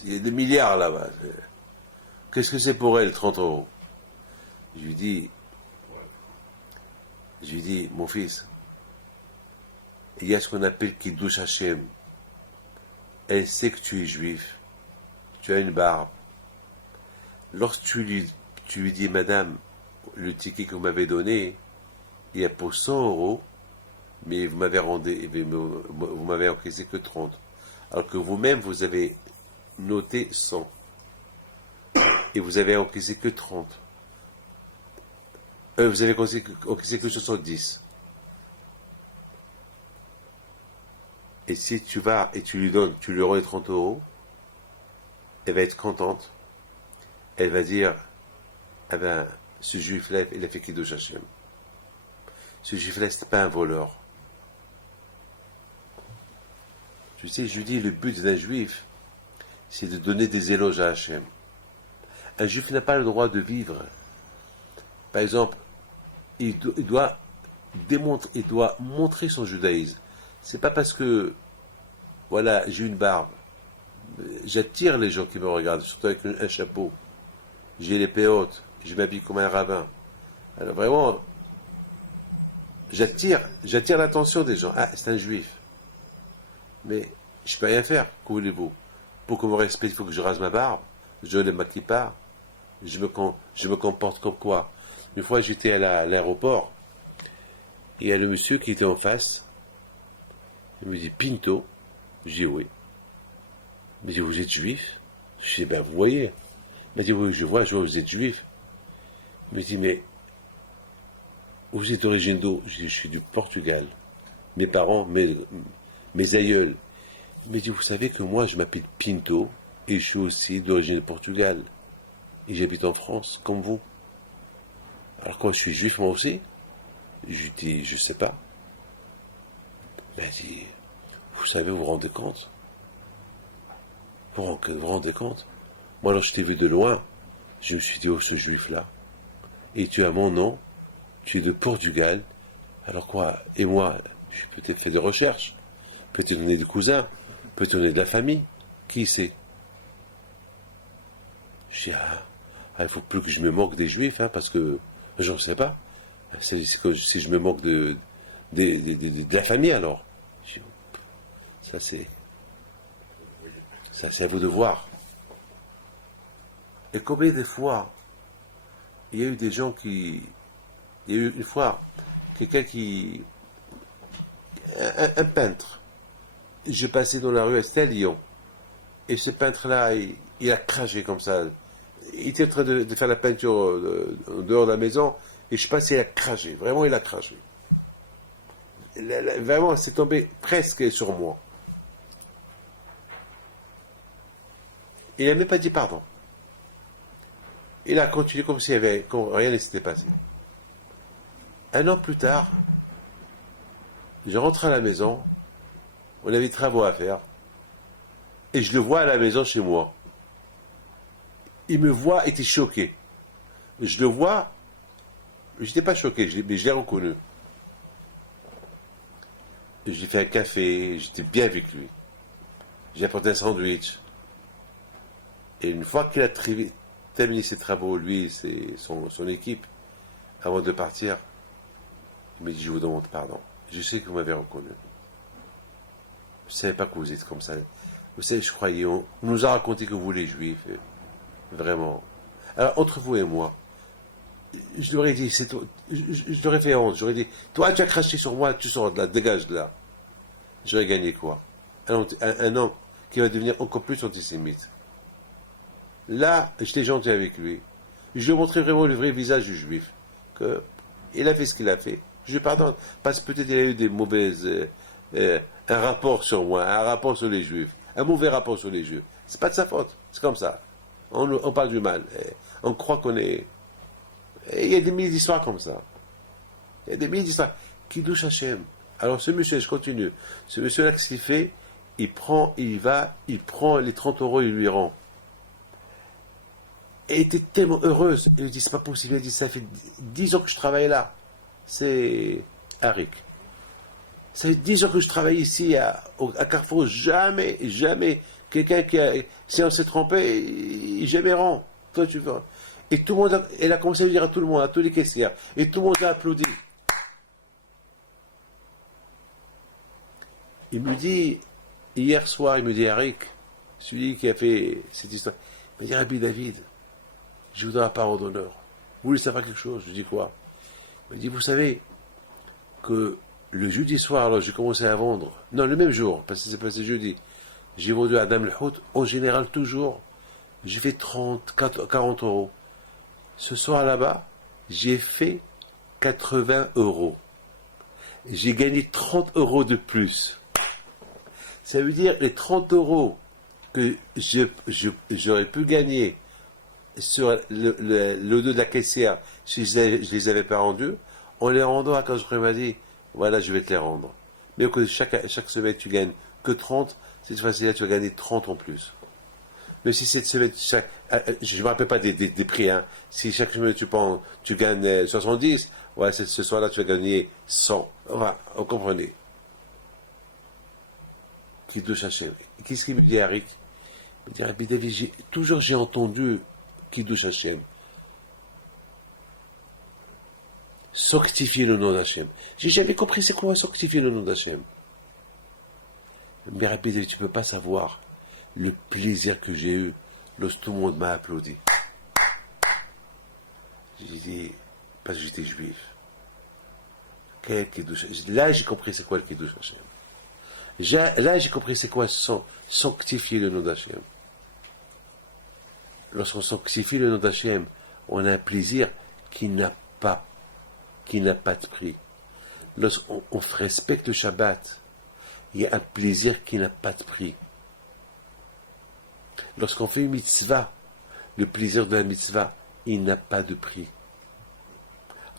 il y a des milliards là-bas. Qu'est-ce que c'est pour elle, 30 euros? Je lui dis, mon fils, il y a ce qu'on appelle Kiddush Hashem. Elle sait que tu es juif. Tu as une barbe. Lorsque tu lui dis, madame, le ticket que vous m'avez donné, il y a pour 100 euros, mais vous m'avez encaissé que 30. Alors que vous-même, vous avez noté 100. Et vous avez encaissé que 30. Vous avez encaissé que 70. Et si tu vas et tu lui donnes, tu lui rends les 30 euros, elle va être contente. Elle va dire, eh ben, ce juif-là, il a fait Kiddush Hashem. Ce juif-là, ce n'est pas un voleur. Tu sais, je lui dis, le but d'un juif, c'est de donner des éloges à Hashem. Un juif n'a pas le droit de vivre. Par exemple, il doit montrer son judaïsme. C'est pas parce que, voilà, j'ai une barbe, j'attire les gens qui me regardent, surtout avec un chapeau. J'ai les hautes, je m'habille comme un rabbin. Alors vraiment, j'attire l'attention des gens. Ah, c'est un juif. Mais je ne peux rien faire, que voulez-vous? Pour qu'on me respecte, il faut que je rase ma barbe, je lève ma kippa, je me comporte comme quoi. Une fois, j'étais à l'aéroport, et il y a le monsieur qui était en face, il me dit, Pinto? Je dis, oui. Il me dit, vous êtes juif? Je dis, ben, vous voyez. Il m'a dit, oui, je vois, vous êtes juif. Il me dit, mais, vous êtes d'origine d'où? Je dis, je suis du Portugal. Mes parents, mes aïeuls. Il me dit, vous savez que moi, je m'appelle Pinto, et je suis aussi d'origine Portugal. Et j'habite en France, comme vous. Alors quand je suis juif, moi aussi? Je lui dis, je sais pas. Il m'a dit, vous savez, vous vous rendez compte? Vous vous rendez compte? Moi, alors je t'ai vu de loin, je me suis dit, oh, ce juif-là. Et tu as mon nom, tu es de Portugal. Alors quoi? Et moi, je peut-être fait des recherches. Peut-être on est des cousins, peut-être on est de la famille. Qui sait? Je dis, il ne faut plus que je me moque des juifs, hein, parce que je ne sais pas. C'est que si je me moque de la famille, alors. Je dis, ça, c'est à vous de voir. Et combien de fois, il y a eu des gens qui... Il y a eu une fois, quelqu'un qui... Un peintre. Je passais dans la rue, c'était à Lyon. Et ce peintre-là, il a craché comme ça. Il était en train de faire la peinture dehors de la maison, et je passais, il a craché. Vraiment, il a craché. Vraiment, c'est tombé presque sur moi. Il n'a même pas dit pardon. Il a continué comme comme rien ne s'était passé. Un an plus tard, je rentre à la maison, on avait des travaux à faire, et je le vois à la maison chez moi. Il me voit, était choqué. Je le vois, je n'étais pas choqué, mais je l'ai reconnu. J'ai fait un café, j'étais bien avec lui. J'ai apporté un sandwich. Et une fois qu'il a terminé ses travaux, lui et son équipe, avant de partir, il me dit, je vous demande pardon. Je sais que vous m'avez reconnu. Je ne savais pas que vous êtes comme ça. Vous savez, je croyais, on nous a raconté que vous, les juifs, vraiment. Alors, entre vous et moi, je leur ai dit, je leur ai fait honte. J'aurais dit, toi, tu as craché sur moi, tu sors de là, dégage de là. J'aurais gagné quoi? Un homme qui va devenir encore plus antisémite. Là, j'étais gentil avec lui. Je lui ai montré vraiment le vrai visage du juif. Il a fait ce qu'il a fait. Je lui pardonne. Parce que peut-être il a eu des mauvaises... un rapport sur moi, un rapport sur les juifs. Un mauvais rapport sur les juifs. C'est pas de sa faute. C'est comme ça. On parle du mal. On croit qu'on est... Et il y a des milliers d'histoires comme ça. Il y a des milliers d'histoires. Kiddush Hashem. Alors ce monsieur, je continue. Ce monsieur-là, qu'est-ce qu'il fait? Il prend les 30 euros, il lui rend. Et elle était tellement heureuse. Elle lui dit, c'est pas possible. Elle dit, ça fait 10 ans que je travaille là. C'est Arik. Ça fait 10 ans que je travaille ici à Carrefour. Jamais quelqu'un si on s'est trompé, il jamais rend. Toi, tu veux. Et tout le monde, elle a commencé à dire à tout le monde, à tous les caissières. Et tout le monde a applaudi. Il me dit, hier soir, il me dit, Arik, celui qui a fait cette histoire, il me dit, Rabbi David, je vous donne la parole d'honneur. Vous voulez savoir quelque chose? Je dis quoi? Il me dit, vous savez que Le jeudi soir, alors j'ai commencé à vendre. Non, le même jour, parce que c'est passé jeudi. J'ai vendu à Dame le Hout, en général toujours. J'ai fait 30, 40 euros. Ce soir là-bas, j'ai fait 80 euros. J'ai gagné 30 euros de plus. Ça veut dire les 30 euros que j'aurais pu gagner sur le dos de la caissière si je les avais pas rendus, en les rendant à quand je m'a dit, voilà, je vais te les rendre. Mais que chaque semaine tu gagnes que 30, cette fois-ci-là tu vas gagner 30 en plus. Mais si cette semaine, je ne me rappelle pas des prix, hein. Si chaque semaine tu gagnes 70, ouais, ce soir-là tu vas gagner 100. Enfin, vous comprenez. Qui douche Hachem. Qu'est-ce qu'il me dit, Eric? Il me dit, Rabbi David, toujours j'ai entendu qui douche Hachem. Sanctifier le nom d'Hachem. J'ai jamais compris c'est quoi sanctifier le nom d'Hachem. Mais Rabbi David, tu ne peux pas savoir le plaisir que j'ai eu lorsque tout le monde m'a applaudi. J'ai dit, parce que j'étais juif. Quel Kiddush. Là, j'ai compris c'est quoi le Kiddush Hachem. Là, j'ai compris c'est quoi sanctifier le nom d'Hachem. Lorsqu'on sanctifie le nom d'Hachem, on a un plaisir qui n'a pas de prix. Lorsqu'on respecte le Shabbat, il y a un plaisir qui n'a pas de prix. Lorsqu'on fait une mitzvah, le plaisir de la mitzvah, il n'a pas de prix.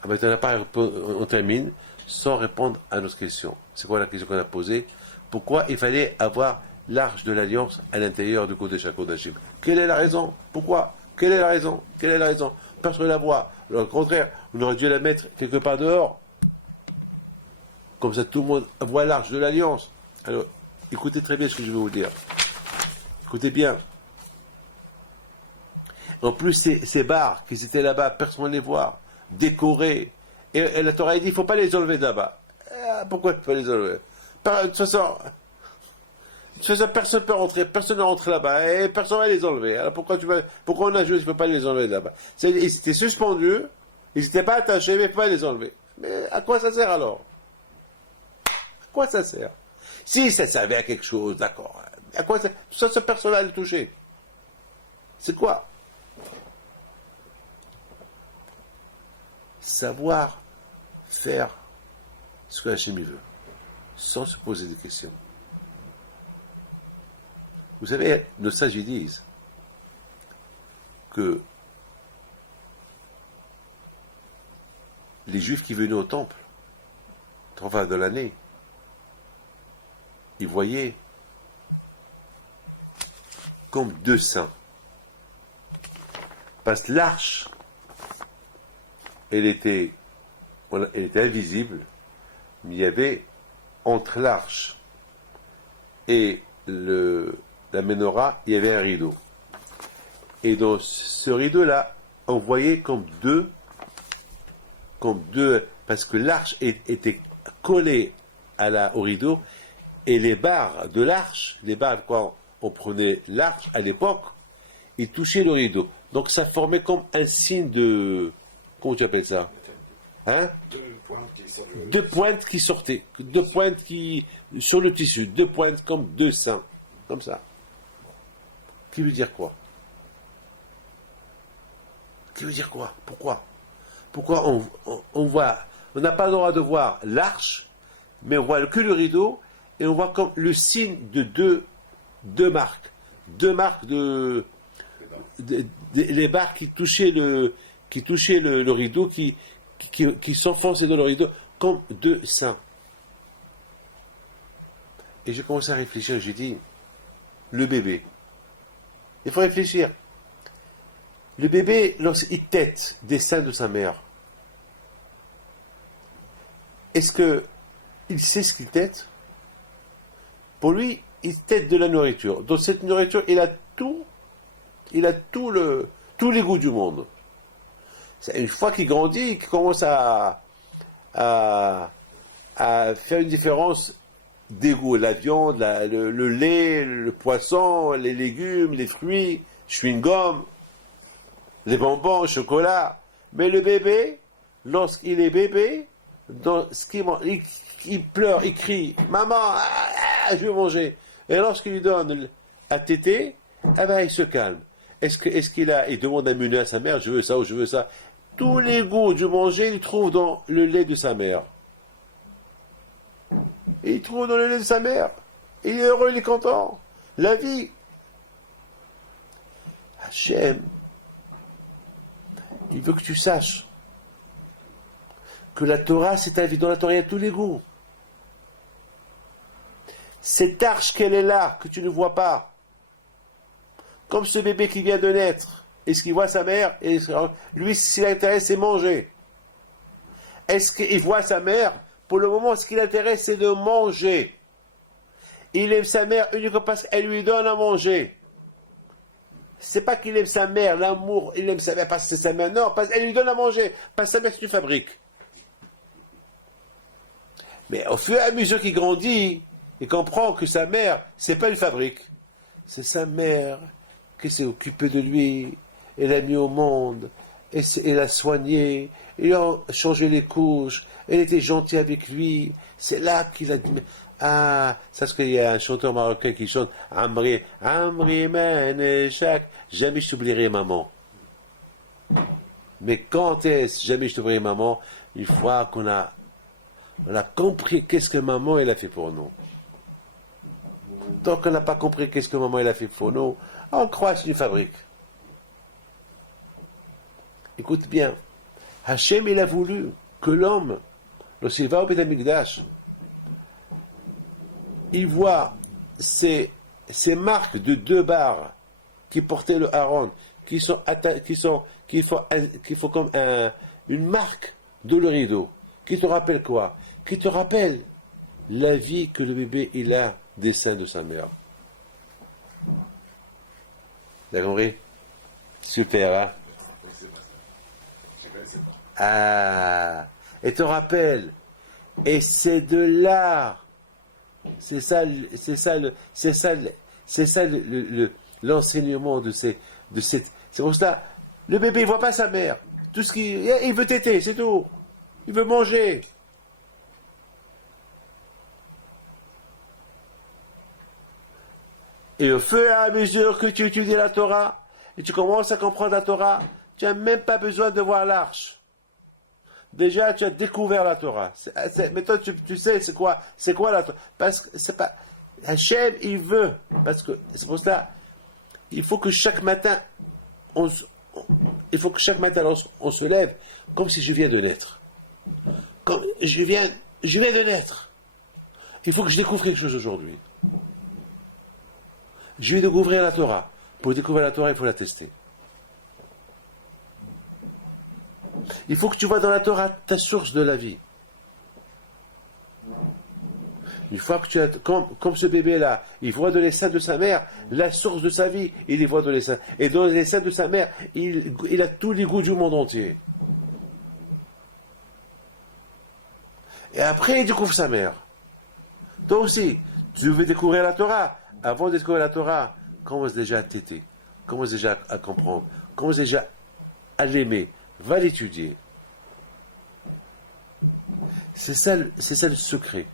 Ah, maintenant, on termine sans répondre à notre question. C'est quoi la question qu'on a posée? Pourquoi il fallait avoir l'arche de l'alliance à l'intérieur du Kodesh HaKodashim? Quelle est la raison? Pourquoi? Quelle est la raison? Quelle est la raison? Personne ne la voit. Alors, au contraire, on aurait dû la mettre quelque part dehors. Comme ça, tout le monde voit l'arche de l'alliance. Alors, écoutez très bien ce que je vais vous dire. Écoutez bien. En plus, ces barres qui étaient là-bas, personne ne les voit, décorées. Et la Torah dit, il ne faut pas les enlever de là-bas. Pourquoi il ne faut pas les enlever? De toute façon, personne ne peut rentrer, personne ne rentre là-bas, et personne ne va les enlever. Alors pourquoi on a joué, il ne faut pas les enlever de là-bas? Ils étaient suspendus, ils n'étaient pas attachés, mais il ne faut pas les enlever. Mais à quoi ça sert alors? À quoi ça sert? Si ça servait à quelque chose, d'accord. À quoi ça sert? Ça, personne ne va le toucher. C'est quoi? Savoir faire ce que Hachem veut, sans se poser de questions. Vous savez, nos sages disent que les Juifs qui venaient au temple, 3 fois de l'année, ils voyaient comme 2 saints. Parce que l'arche, elle était invisible, mais il y avait entre l'arche et la menorah, il y avait un rideau. Et dans ce rideau-là, on voyait comme deux, parce que l'arche était collée au rideau, et les barres de l'arche, les barres quand on prenait l'arche à l'époque, ils touchaient le rideau. Donc ça formait comme un signe de... Comment tu appelles ça? Hein? Deux pointes qui sortaient. Deux pointes qui... sur le tissu. 2 pointes comme 2 seins. Comme ça. Qui veut dire quoi? Qui veut dire quoi? Pourquoi on voit... On n'a pas le droit de voir l'arche, mais on voit que le rideau, et on voit comme le signe de deux marques. 2 marques les barres qui touchaient le rideau, qui s'enfonçaient dans le rideau, comme 2 seins. Et j'ai commencé à réfléchir, j'ai dit, le bébé. Il faut réfléchir. Le bébé, lorsqu'il tète des seins de sa mère, est-ce qu'il sait ce qu'il tète? Pour lui, il tète de la nourriture. Dans cette nourriture, il a tous les goûts du monde. C'est une fois qu'il grandit, qu'il commence à faire une différence des goûts. La viande, le lait, le poisson, les légumes, les fruits, chewing-gum, les bonbons, le chocolat. Mais le bébé, lorsqu'il est bébé, dans ce qu'il mange, il pleure, il crie, maman, je veux manger. Et lorsqu'il lui donne à téter, eh ben, il se calme. Il demande un menu à sa mère, je veux ça ou je veux ça. Tous les goûts du manger, il trouve dans le lait de sa mère. Et il trouve dans le lait de sa mère. Il est heureux, il est content. La vie. Hachem, il veut que tu saches que la Torah, c'est ta vie. Dans la Torah, il y a tous les goûts. Cette arche qu'elle est là, que tu ne vois pas, comme ce bébé qui vient de naître, est-ce qu'il voit sa mère? Et lui, ce qui l'intéresse, c'est manger. Est-ce qu'il voit sa mère? Pour le moment, ce qui l'intéresse, c'est de manger. Il aime sa mère uniquement parce qu'elle lui donne à manger. C'est pas qu'il aime sa mère, l'amour, il aime sa mère parce que c'est sa mère, non, parce qu'elle lui donne à manger, parce que sa mère, c'est une fabrique. Mais au fur et à mesure qu'il grandit, il comprend que sa mère, c'est pas une fabrique. C'est sa mère qui s'est occupée de lui, elle l'a mis au monde, elle l'a soigné, il a changé les couches, elle était gentille avec lui. C'est là qu'il a dit, ah, c'est parce qu'il y a un chanteur marocain qui chante, Amri, Amri, man, Jacques, jamais je t'oublierai maman. Mais quand est-ce, jamais je t'oublierai maman, une fois qu'on a compris qu'est-ce que maman elle a fait pour nous. Tant qu'on n'a pas compris qu'est-ce que maman elle a fait pour nous, on croit que c'est une fabrique. Écoute bien, Hachem il a voulu que l'homme, lorsqu'il va au Beth Amikdash, il voit ces marques de 2 barres qui portaient le Aaron, qui font comme une marque de le rideau, qui te rappelle quoi? Qui te rappelle la vie que le bébé il a des seins de sa mère. T'as compris? Super, hein? Ah, et te rappelle, et c'est de là, l'enseignement de cette. C'est pour cela, le bébé il voit pas sa mère. Tout ce il veut téter, c'est tout. Il veut manger. Et au fur et à mesure que tu étudies la Torah, et tu commences à comprendre la Torah, tu n'as même pas besoin de voir l'arche. Déjà, tu as découvert la Torah. Maintenant, tu sais c'est quoi la Torah. Parce que c'est pas. Hachem, il veut. Parce que c'est pour ça, il faut que chaque matin, on se lève comme si je viens de naître. Comme je viens de naître. Il faut que je découvre quelque chose aujourd'hui. Je vais découvrir la Torah. Pour découvrir la Torah, il faut la tester. Il faut que tu vois dans la Torah ta source de la vie. Une fois que tu as, comme ce bébé-là, il voit dans les seins de sa mère la source de sa vie, il y voit dans les seins. Et dans les seins de sa mère, il a tous les goûts du monde entier. Et après, il découvre sa mère. Toi aussi, tu veux découvrir la Torah. Avant de découvrir la Torah, commence déjà à téter, commence déjà à comprendre, commence déjà à l'aimer, va l'étudier. C'est ça le secret.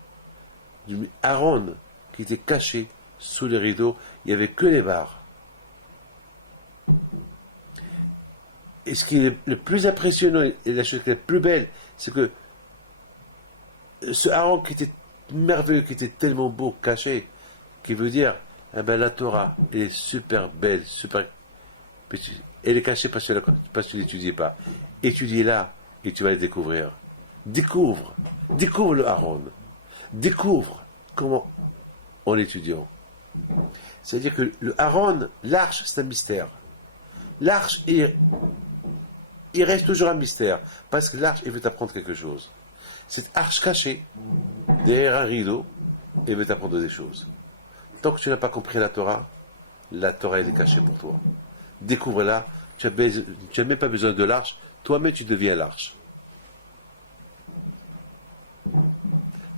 Aaron, qui était caché sous les rideaux, il n'y avait que les barres. Et ce qui est le plus impressionnant et la chose qui est la plus belle, c'est que ce Aaron qui était merveilleux, qui était tellement beau, caché, qui veut dire, eh ben, la Torah, elle est super belle, super. Elle est cachée parce que tu ne l'étudies pas. Étudie-la et tu vas la découvrir. Découvre le Aaron. Découvre comment en étudiant. C'est-à-dire que le Aaron, l'arche, c'est un mystère. L'arche, il reste toujours un mystère. Parce que l'arche, il veut t'apprendre quelque chose. Cette arche cachée, derrière un rideau, il veut t'apprendre des choses. Tant que tu n'as pas compris la Torah, elle est cachée pour toi. Découvre-la, tu n'as même pas besoin de l'arche, toi-même tu deviens l'arche.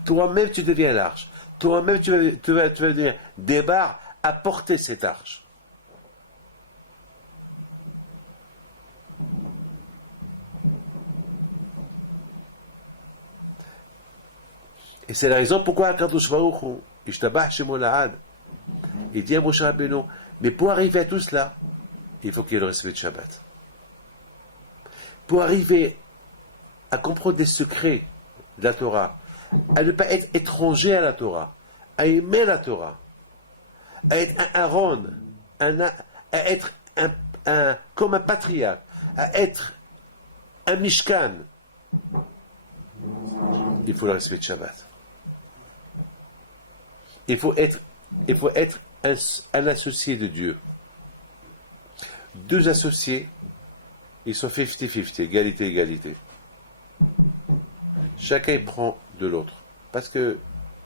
Toi-même tu deviens l'arche. Toi-même tu vas devenir des barres à porter cette arche. Et c'est la raison pourquoi Akadosh Baruch Hu, Ishtabah Shemo Lahad, il dit à Moshe Rabbeinu, mais pour arriver à tout cela, il faut qu'il y ait le respect de Shabbat. Pour arriver à comprendre les secrets de la Torah, à ne pas être étranger à la Torah, à aimer la Torah, à être un Aaron, à être comme un patriarche, à être un Mishkan, il faut le respect de Shabbat. Il faut être un associé de Dieu. Deux associés, ils sont 50-50, égalité. Chacun prend de l'autre. Parce que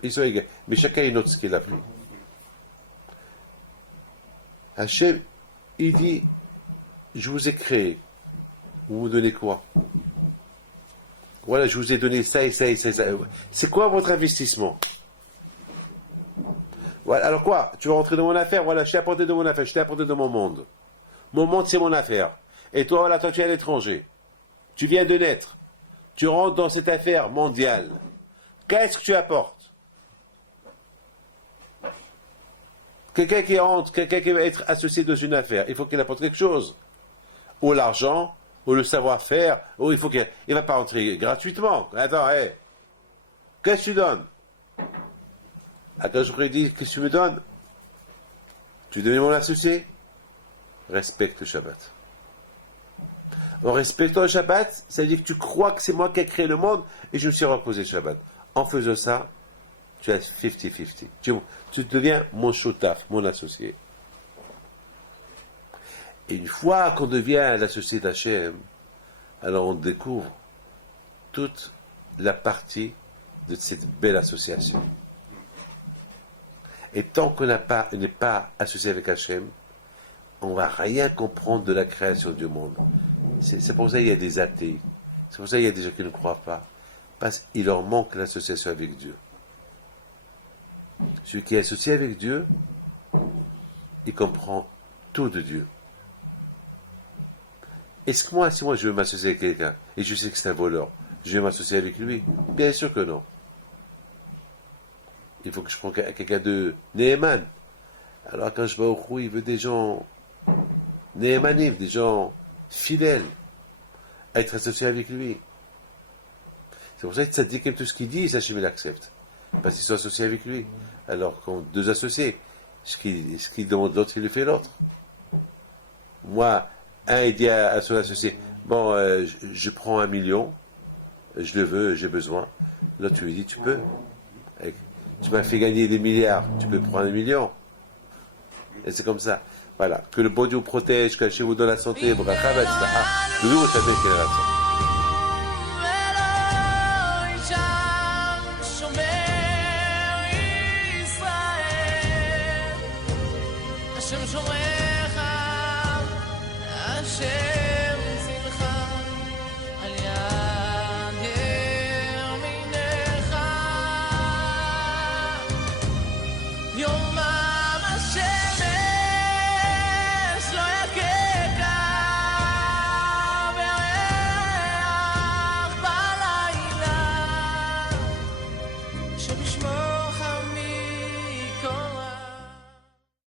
ils sont égaux. Mais chacun note ce qu'il a pris. Hachem, il dit, je vous ai créé. Vous me donnez quoi? Voilà, je vous ai donné ça et ça et ça. C'est quoi votre investissement? Voilà, alors quoi? Tu veux rentrer dans mon affaire? Voilà, je t'ai apporté de mon affaire, je t'ai apporté de mon monde. Mon monde, c'est mon affaire. Et toi, voilà, toi, tu es à l'étranger. Tu viens de naître. Tu rentres dans cette affaire mondiale. Qu'est-ce que tu apportes? Quelqu'un qui rentre, quelqu'un qui va être associé dans une affaire, il faut qu'il apporte quelque chose. Ou l'argent, ou le savoir-faire, ou il faut qu'il ne va pas rentrer gratuitement. Attends, hé. Qu'est-ce que tu donnes? Attends, je pourrais dire, qu'est-ce que tu me donnes? Tu deviens mon associé? Respecte le Shabbat. En respectant le Shabbat, ça veut dire que tu crois que c'est moi qui ai créé le monde et je me suis reposé le Shabbat. En faisant ça, tu as 50-50. Tu deviens mon shotaf, mon associé. Et une fois qu'on devient l'associé d'Hachem, alors on découvre toute la partie de cette belle association. Et tant qu'on n'est pas associé avec Hachem, on ne va rien comprendre de la création du monde. C'est pour ça qu'il y a des athées. C'est pour ça qu'il y a des gens qui ne croient pas. Parce qu'il leur manque l'association avec Dieu. Celui qui est associé avec Dieu, il comprend tout de Dieu. Est-ce que moi, si moi je veux m'associer avec quelqu'un, et je sais que c'est un voleur, je vais m'associer avec lui? Bien sûr que non. Il faut que je prenne quelqu'un de Neeman. Alors quand je vais au Khou, il veut des gens Neemanim, des gens fidèles, à être associés avec lui. C'est pour ça que ça dit que tout ce qu'il dit, Hachem l'accepte. Parce qu'ils sont associés avec lui. Alors, quand deux associés, ce qu'il demande l'autre, il le fait l'autre. Moi, un, il dit à son associé, bon, je prends 1 million, je le veux, j'ai besoin. L'autre, tu lui dis, tu peux. Tu m'as fait gagner des milliards, tu peux prendre 1 million. Et c'est comme ça. Voilà. Que le bon Dieu vous protège, que chez vous donne la santé, bracha, etc. Nous, ça fait